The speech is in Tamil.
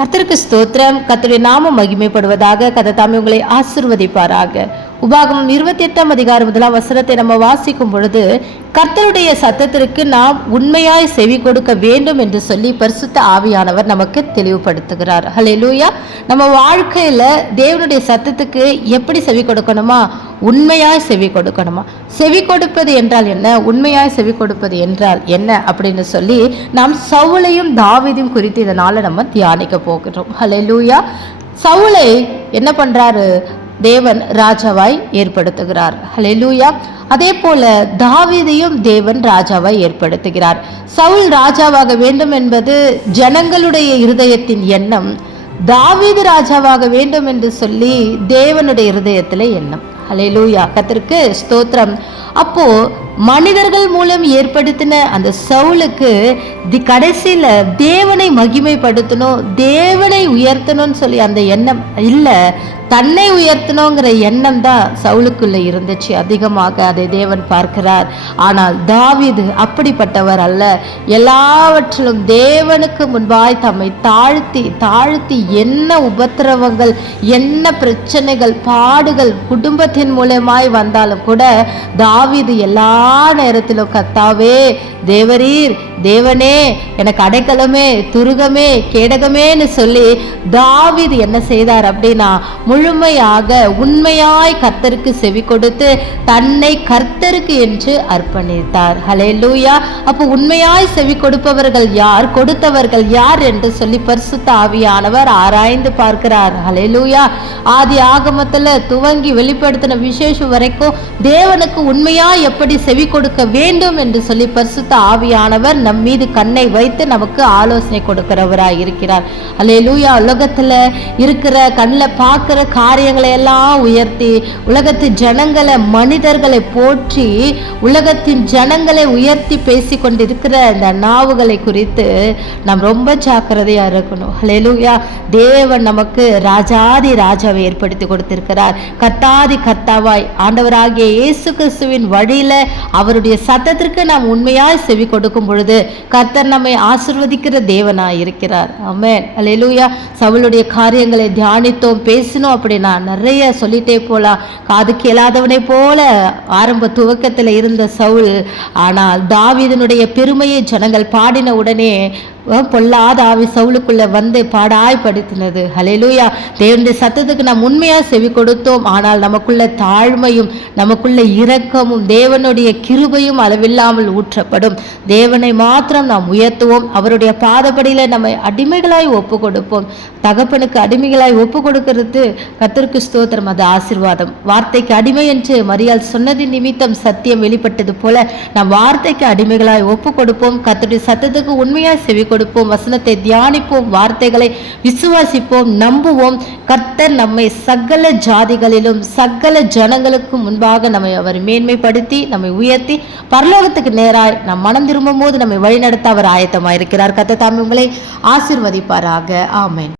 கர்த்தருக்கு ஸ்தோத்திரம். கர்த்தருடைய நாமம் மகிமைப்படுவதாக. கர்த்தர் தாமே உங்களை ஆசீர்வதிப்பாராக. உபாகமம் 28ஆம் அதிகாரம் 1ஆம் வசனத்தை நம்ம வாசிக்கும் பொழுது, கர்த்தருடைய சத்தத்திற்கு நாம் உண்மையாய் செவி கொடுக்க வேண்டும் என்று சொல்லி பரிசுத்த ஆவியானவர் நமக்கு தெளிவுபடுத்துகிறார். ஹல்லேலூயா. நம்ம வாழ்க்கையில தேவனுடைய சத்தத்துக்கு எப்படி செவி கொடுக்கணுமா? உண்மையாய் செவி கொடுக்கணுமா? செவி கொடுப்பது என்றால் என்ன, உண்மையாய் செவி கொடுப்பது என்றால் என்ன அப்படின்னு சொல்லி நாம் சவுலையும் தாவீதையும் குறித்து இதனால நம்ம தியானிக்க போகிறோம். ஹல்லேலூயா. சவுலை என்ன பண்றாரு? தேவன் ராஜாவாய் ஏற்படுத்துகிறார். ஹல்லேலூயா. அதே போல தாவீதையும் தேவன் ராஜாவாய் ஏற்படுத்துகிறார். சவுல் ராஜாவாக வேண்டும் என்பது ஜனங்களுடைய இருதயத்தின் எண்ணம். தாவீது ராஜாவாக வேண்டும் என்று சொல்லி தேவனுடைய இருதயத்திலே எண்ணம். ஹல்லேலூயா. கர்த்தருக்கு ஸ்தோத்திரம். அப்போ மனிதர்கள் மூலம் ஏற்படுத்தின அந்த சவுலுக்கு கடைசியில தேவனை மகிமைப்படுத்தணும், தேவனை உயர்த்தணும்னு சொல்லி அந்த எண்ணம் இல்லை, தன்னை உயர்த்தணுங்கிற எண்ணம் தான் சவுலுக்குள்ள இருந்துச்சு அதிகமாக. அதை தேவன் பார்க்கிறார். ஆனால் தாவீது அப்படிப்பட்டவர் அல்ல. எல்லாவற்றிலும் தேவனுக்கு முன்பாய் தம்மை தாழ்த்தி தாழ்த்தி என்ன உபத்திரவங்கள், என்ன பிரச்சனைகள், பாடுகள் குடும்பத்தின் மூலமாய் வந்தாலும் கூட தாவீது எல்லா நேரத்திலும் கர்த்தாவே, தேவரீர், தேவனே, எனக்கு அடைக்கலமே, துருகமே, கேடகமேன்னு சொல்லி தாவீது என்ன செய்தார் அப்படின்னா, முழுமையாக உண்மையாய் கர்த்தருக்கு செவி கொடுத்து தன்னை கர்த்தருக்கு என்று அர்ப்பணித்தார். ஹல்லேலூயா. அப்போ உண்மையாய் செவி கொடுப்பவர்கள் யார், கொடுத்தவர்கள் யார் என்று சொல்லி பரிசுத்த ஆவியானவர் ஆராய்ந்து பார்க்கிறார். ஹல்லேலூயா. ஆதி ஆகமத்துல துவங்கி வெளிப்படுத்தின விசேஷம் வரைக்கும் தேவனுக்கு உண்மையாய் எப்படி செவி கொடுக்க வேண்டும் என்று சொல்லி பரிசுத்த ஆவியானவர் நம் மீது கண்ணை வைத்து நமக்கு ஆலோசனை கொடுக்கிறவராய் இருக்கிறார். ஹல்லேலூயா. உலகத்துல இருக்கிற கண்ணில் பார்க்கிற காரியங்களை எல்லாம் உயர்த்தி, உலகத்து ஜனங்களை, மனிதர்களை போற்றி, உலகத்தின் ஜனங்களை உயர்த்தி பேசி கொண்டிருக்கிற இந்த நாவுகளை குறித்து நாம் ரொம்ப ஜாக்கிரதையா இருக்கணும். ஹல்லேலூயா. தேவன் நமக்கு ராஜாதி ராஜாவை ஏற்படுத்தி கொடுத்திருக்கிறார். கர்த்தாதி கர்த்தாவாய் ஆண்டவராகிய இயேசு கிறிஸ்துவின் வழியில அவருடைய சத்தத்திற்கு நாம் உண்மையாய் செவி கொடுக்கும் பொழுது கர்த்தர் நம்மை ஆசீர்வதிக்கிற தேவனாய் இருக்கிறார். ஆமென். ஹல்லேலூயா. சவுலுடைய காரியங்களை தியானித்தோம், பேசினோம். அப்படின்னா நிறைய சொல்லிட்டே போலாம். காது கேளாதவனை போல ஆரம்ப துவக்கத்தில் இருந்த சவுல், ஆனால் தாவீதினுடைய பெருமையை ஜனங்கள் பாடின உடனே பொல்லாத ஆவி சவுலுக்குள்ள வந்து பாடாய் படுத்தினது. ஹல்லேலூயா. தேவனுடைய சத்தத்துக்கு நாம் உண்மையா செவி கொடுத்தோம். ஆனால் நமக்குள்ள தாழ்மையும் நமக்குள்ள இரக்கமும் தேவனுடைய கிருபையும் அளவில்லாமல் ஊற்றப்படும். தேவனை மாத்திரம் நாம் உயர்த்துவோம். அவருடைய பாதப்படியில நம்மை அடிமைகளாய் ஒப்பு கொடுப்போம். தகப்பனுக்கு அடிமைகளாய் ஒப்பு கொடுக்கிறது கர்த்தருக்கு ஸ்தோத்திரம், அது ஆசீர்வாதம். வார்த்தைக்கு அடிமை என்று மரியாள் சொன்னதின் நிமித்தம் சத்தியம் வெளிப்பட்டது போல நாம் வார்த்தைக்கு அடிமைகளாய் ஒப்பு கொடுப்போம். கர்த்தருடைய சத்தத்துக்கு உண்மையாய் செவி கொடுப்போம். வசனத்தை தியானிப்போம், வார்த்தைகளை விசுவாசிப்போம், நம்புவோம். கர்த்தர் நம்மை சகல ஜாதிகளிலும் சகல ஜனங்களுக்கும் முன்பாக நம்மை அவர் மேன்மைப்படுத்தி நம்மை உயர்த்தி பரலோகத்துக்கு நேராய் நாம் மனம் திரும்பும் போது நம்மை வழிநடத்த அவர் ஆயத்தமாயிருக்கிறார். கர்த்தர் தாமே உங்களை ஆசீர்வதிப்பாராக. ஆமென்.